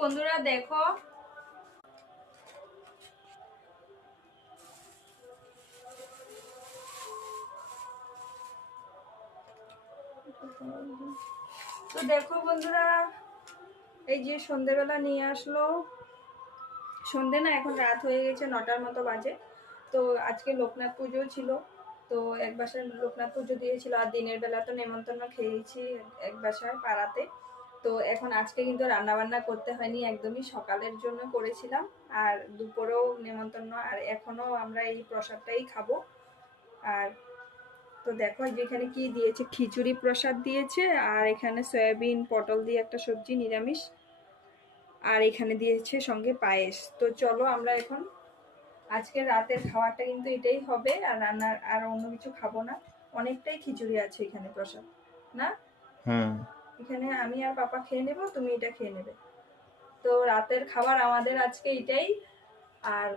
বন্ধুরা দেখো তো দেখো বন্ধুরা এই যে সন্ধ্যেবেলা নিয়ে আসলো, সন্ধ্যে না এখন রাত হয়ে গেছে, 9টার মতো বাজে। তো আজকে লোকনাথ পুজো ছিল, তো এক বাসায় লোকনাথ পুজো দিয়েছিল, আর দিনের বেলা তো নেমন্তন্ন খেয়েছি এক বাসায় পাড়াতে। তো এখন আজকে কিন্তু রান্নাবান্না করতে হয়নি, একদমই সকালের জন্য করেছিলাম, আর দুপুরেও নেমন্তন্ন, আর এখনো আমরা এই প্রসাদটাই খাবো। আর তো দেখো যেখানে কি দিয়েছে, খিচুড়ি প্রসাদ দিয়েছে, আর এখানে সয়াবিন পটল দিয়ে একটা সবজি নিরামিষ, আর এখানে দিয়েছে সঙ্গে পায়েস। তো চলো আমরা এখন আজকে রাতের খাবারটা কিন্তু এটাই হবে, আর রান্নার আর অন্য কিছু খাবো না। অনেকটাই খিচুড়ি আছে এখানে প্রসাদ না। এখানে আমি আর পাপা খেয়ে নেব, তুমি এটা খেয়ে নেবে। তো রাতের খাবার আমাদের আজকে এটাই। আর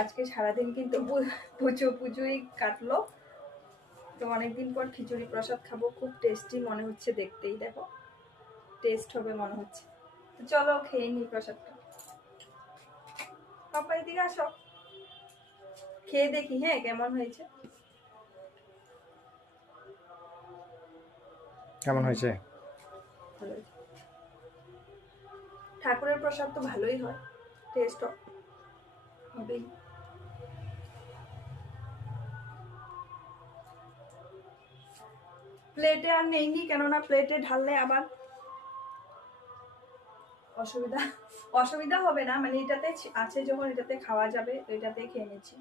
আজকে সারাদিন কিন্তু পুজোই কাটলো। তো অনেকদিন পর খিচুড়ি প্রসাদ খাবো, খুব টেস্টি মনে হচ্ছে, দেখতেই দেখো টেস্ট হবে মনে হচ্ছে। তো চলো খেয়ে নি প্রসাদটা। পাপা এদিকে আসো, খেয়ে দেখি হ্যাঁ কেমন হয়েছে। কেমন হয়েছে? ঠাকুরের প্রসাদ তো ভালোই হয়, টেস্ট হবেই। প্লেটে আর নেইনি, কেননা প্লেটে ঢাললে আবার অসুবিধা অসুবিধা হবে না, মানে এটাতে আছে যখন এটাতে খাওয়া যাবে, এটাতে খেয়ে নিচ্ছি।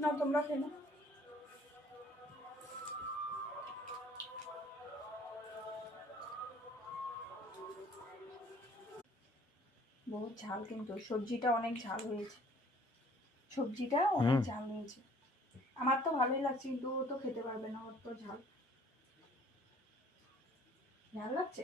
না তোমরা খেয়ে নাও। বহুত ঝাল, কিন্তু সবজিটা অনেক ঝাল হয়েছে, সবজিটা অনেক ঝাল হয়েছে। আমার তো ভালোই লাগছে, কিন্তু ও তো খেতে পারবে না, ওর তো ঝাল ঝাল লাগছে।